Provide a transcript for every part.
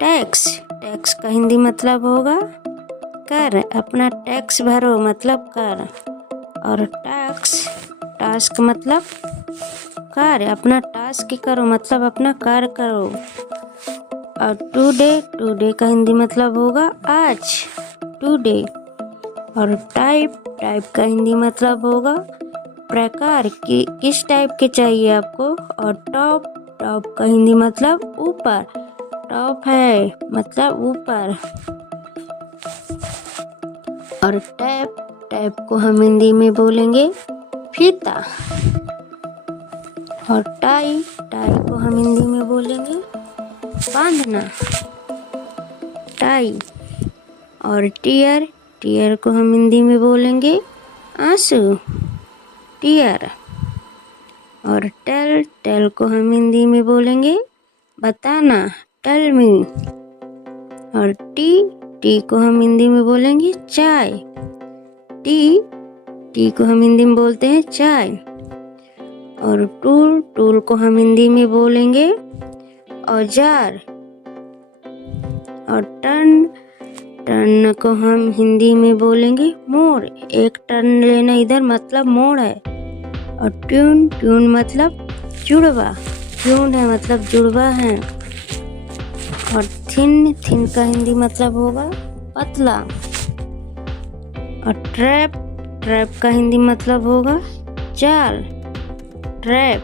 Tax, tax का हिंदी मतलब होगा कर, अपना टैक्स भरो मतलब कर। और टास्क मतलब कार्य, अपना टास्क करो मतलब अपना कार्य करो। और टुडे का हिंदी मतलब होगा आज, टुडे। और टाइप का हिंदी मतलब होगा प्रकार, कि किस टाइप के चाहिए आपको। और टॉप का हिंदी मतलब ऊपर, टॉप है मतलब ऊपर। और टैप को हम हिंदी में बोलेंगे फीता। और टाई को हम हिंदी में बोलेंगे बांधना, टाई। और टीयर को हम हिंदी में बोलेंगे आंसू, टीयर। और टेल को हम हिंदी में बोलेंगे बताना, टेल मी। और टी को हम हिंदी में बोलेंगे चाय, टी को हम हिंदी में बोलते हैं चाय। और टूल को हम हिंदी में बोलेंगे औजार। और टर्न को हम हिंदी में बोलेंगे मोड़, एक टर्न लेना इधर मतलब मोड़ है। और ट्यून मतलब जुड़वा, ट्यून है मतलब जुड़वा है। और थिन का हिंदी मतलब होगा पतला। और ट्रैप का हिंदी मतलब होगा जाल, ट्रैप।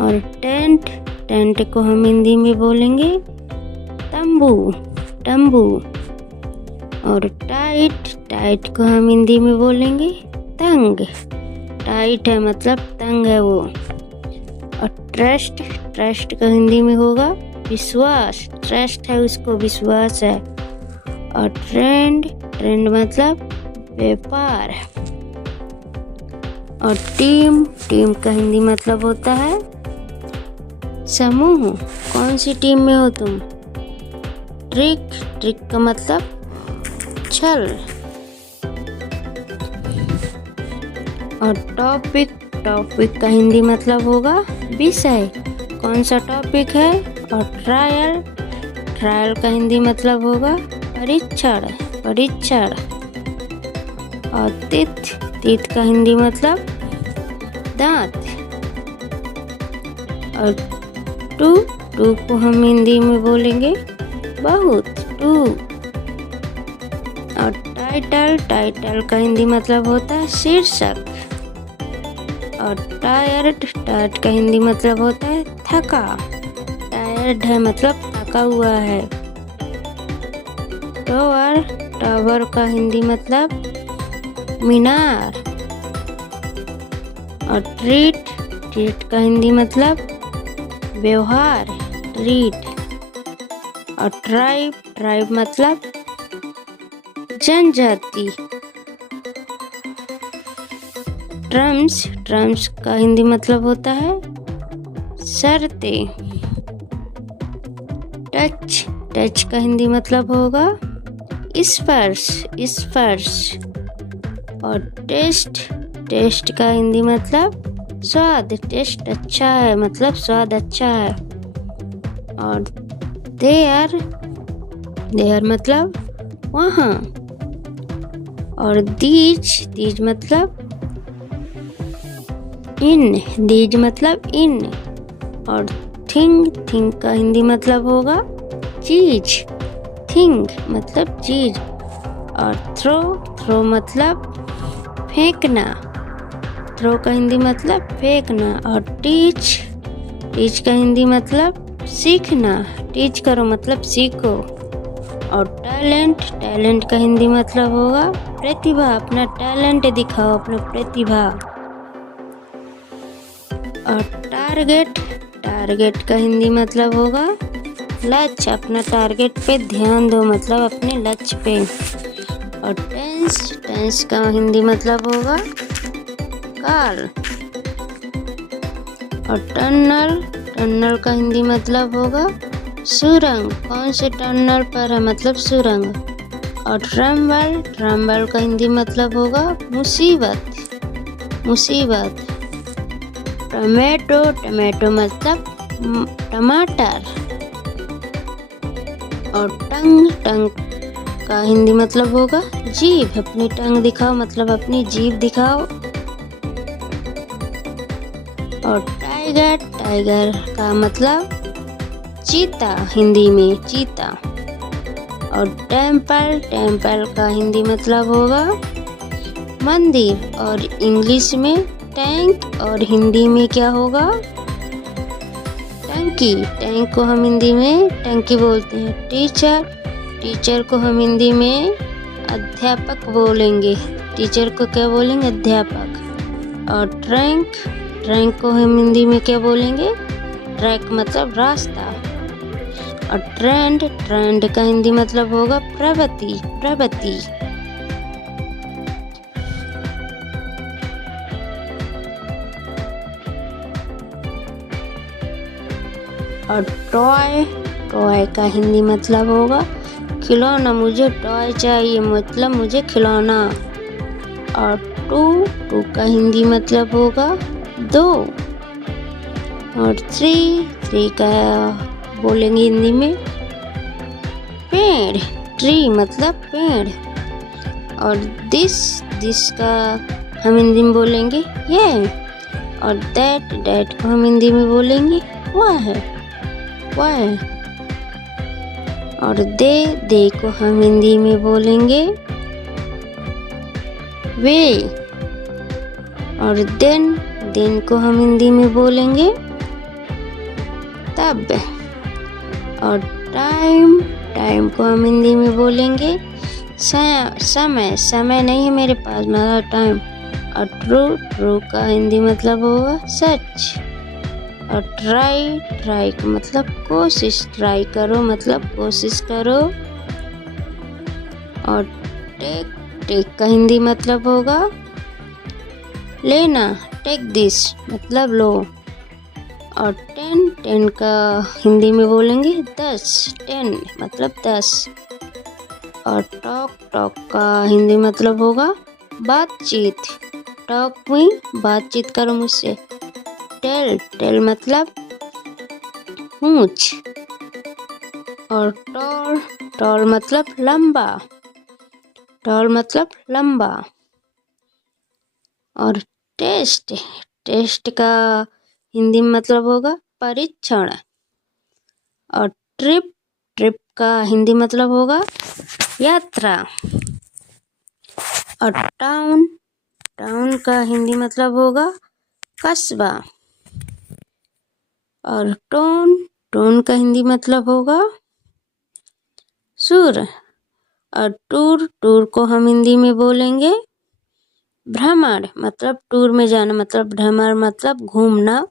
और टेंट को हम हिंदी में बोलेंगे तंबू। और टाइट को हम हिंदी में बोलेंगे तंग, टाइट है मतलब तंग है वो। और ट्रस्ट का हिंदी में होगा विश्वास, ट्रस्ट है उसको विश्वास है। और ट्रेंड मतलब व्यापार। और टीम का हिंदी मतलब होता है समूह, कौन सी टीम में हो तुम। ट्रिक का मतलब छल। और टॉपिक का हिंदी मतलब होगा विषय, कौन सा टॉपिक है। और ट्रायल का हिंदी मतलब होगा परीक्षण। और तीत का हिंदी मतलब दांत। और टू को हम हिंदी में बोलेंगे बहुत, टू। और टाइटल का हिंदी मतलब होता है शीर्षक। और टायर्ड का हिंदी मतलब होता है थका, टायर्ड है मतलब थका हुआ है। टावर का हिंदी मतलब मीनार। और ट्रीट का हिंदी मतलब व्यवहार, ट्रीट। और ट्राइब मतलब जनजाति। ट्रम्स का हिंदी मतलब होता है शर्तें। टच का हिंदी मतलब होगा स्पर्श। और टेस्ट का हिंदी मतलब स्वाद, टेस्ट अच्छा है मतलब स्वाद अच्छा है। और देयर मतलब वहाँ। और दीज मतलब दीज मतलब इन। और थिंग का हिंदी मतलब होगा चीज, थिंग मतलब चीज। और थ्रो मतलब फेंकना, थ्रो का हिंदी मतलब फेंकना। और टीच का हिंदी मतलब सीखना, टीच करो मतलब सीखो। और टैलेंट का हिंदी मतलब होगा प्रतिभा, अपना टैलेंट दिखाओ, अपना प्रतिभा। और टारगेट का हिंदी मतलब होगा लक्ष्य, अपना टारगेट पे ध्यान दो मतलब अपने लक्ष्य पे। और टेंस का हिंदी मतलब होगा काल। और टनल का हिंदी मतलब होगा सुरंग, कौन से टनल पर है मतलब सुरंग। और ट्रम्बल का हिंदी मतलब होगा मुसीबत। टमेटो मतलब टमाटर। और टंग, टंग का हिंदी मतलब होगा जीभ। अपनी टंग दिखाओ मतलब अपनी जीभ दिखाओ। और टाइगर, टाइगर का मतलब चीता, हिंदी में चीता। और टेम्पल, टेम्पल का हिंदी मतलब होगा मंदिर। और इंग्लिश में टैंक, और हिंदी में क्या होगा टंकी। टैंक को हम हिंदी में टंकी बोलते हैं। टीचर, टीचर को हम हिंदी में अध्यापक बोलेंगे। टीचर को क्या बोलेंगे अध्यापक। और ट्रैक, ट्रैक को हम हिंदी में क्या बोलेंगे ट्रैक मतलब रास्ता। और ट्रेंड, ट्रेंड का हिंदी मतलब होगा प्रगति, प्रगति। और टॉय, टॉय का हिंदी मतलब होगा खिलौना। मुझे टॉय चाहिए मतलब मुझे खिलौना। और टू, टू का हिंदी मतलब होगा दो। और थ्री, थ्री का बोलेंगे हिंदी में पेड़, ट्री मतलब पेड़। और दिस, दिस का हम हिंदी में बोलेंगे ये। और दैट, दैट को हम हिंदी में बोलेंगे वह, वह। और दे को हम हिंदी में बोलेंगे वे। और देन, देन को हम हिंदी में बोलेंगे तब। और टाइम, टाइम को हम हिंदी में बोलेंगे समय, समय नहीं है मेरे पास मेरा टाइम। और ट्रू, ट्रू का हिंदी मतलब होगा सच। और ट्राई, ट्राई का मतलब कोशिश, ट्राई करो मतलब कोशिश करो। और टेक, टेक का हिंदी मतलब होगा लेना, टेक दिस मतलब लो। और टेन, टेन का हिंदी में बोलेंगे 10, 10 मतलब 10। और टॉक, टॉक का हिंदी मतलब होगा बातचीत। टॉक में बातचीत करो मुझसे। टेल, टेल मतलब पूंछ। और टॉल, टॉल मतलब लंबा, टॉल मतलब लंबा। और टेस्ट, टेस्ट का हिंदी में मतलब होगा परीक्षण। और ट्रिप, ट्रिप का हिंदी मतलब होगा यात्रा। और टाउन, टाउन का हिंदी मतलब होगा कस्बा। और टोन, टोन का हिंदी मतलब होगा सुर। और टूर, टूर को हम हिंदी में बोलेंगे भ्रमण मतलब टूर में जाना मतलब भ्रमण मतलब घूमना।